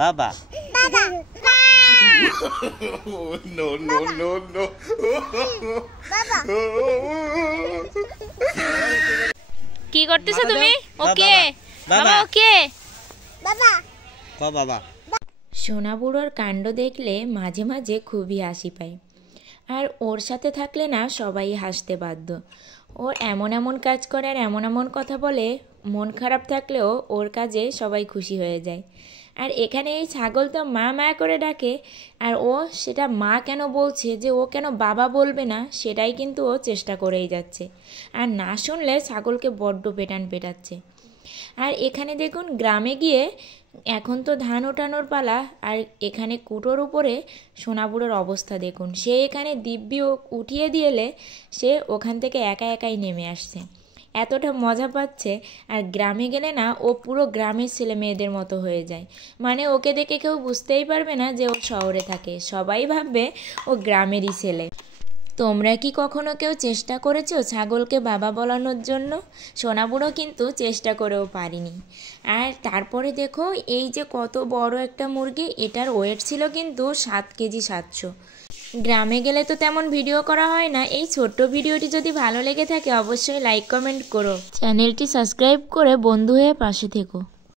বাবা বাবা no no no no বাবা কি করতেছো তুমি? ওকে বাবা, ওকে বাবা বাবা। সোনা বুড়োর কাণ্ড দেখলে মাঝে মাঝে খুবই হাসি পায়, আর ওর সাথে থাকলে না সবাই হাসতে বাধ্য। ও এমন এমন কাজ করে আর এমন এমন কথা বলে, মন খারাপ থাকলেও ওর কাজে সবাই খুশি হয়ে যায়। আর এখানে এই ছাগল তো মা মা করে ডাকে, আর ও সেটা মা কেন বলছে, যে ও কেন বাবা বলবে না, সেটাই কিন্তু ও চেষ্টা করেই যাচ্ছে। আর না শুনলে ছাগলকে বড্ড পেটাচ্ছে। আর এখানে দেখুন গ্রামে গিয়ে এখন তো ধান ওঠানোর পালা, আর এখানে কুটোর উপরে সোনাবুড়োর অবস্থা দেখুন। সে এখানে দিব্যি উঠিয়ে দিয়েলে সে ওখান থেকে একা একাই নেমে আসছে, এতটা মজা পাচ্ছে। আর গ্রামে গেলে না ও পুরো গ্রামের ছেলে মেয়েদের মতো হয়ে যায়, মানে ওকে দেখে কেউ বুঝতেই পারবে না যে ও শহরে থাকে, সবাই ভাববে ও গ্রামেরই ছেলে। তোমরা কি কখনো কেউ চেষ্টা করেছো ছাগলকে বাবা বলানোর জন্য? সোনাবুড়ো কিন্তু চেষ্টা করেও পারিনি। আর তারপরে দেখো এই যে কত বড় একটা মুরগি, এটার ওয়েট ছিল কিন্তু 7 কেজি 700। গ্রামে গেলে তো তেমন ভিডিও করা হয় না। এই ছোট্ট ভিডিওটি যদি ভালো লেগে থাকে অবশ্যই লাইক কমেন্ট করো, চ্যানেলটি সাবস্ক্রাইব করে বন্ধু হয়ে পাশে থেকো।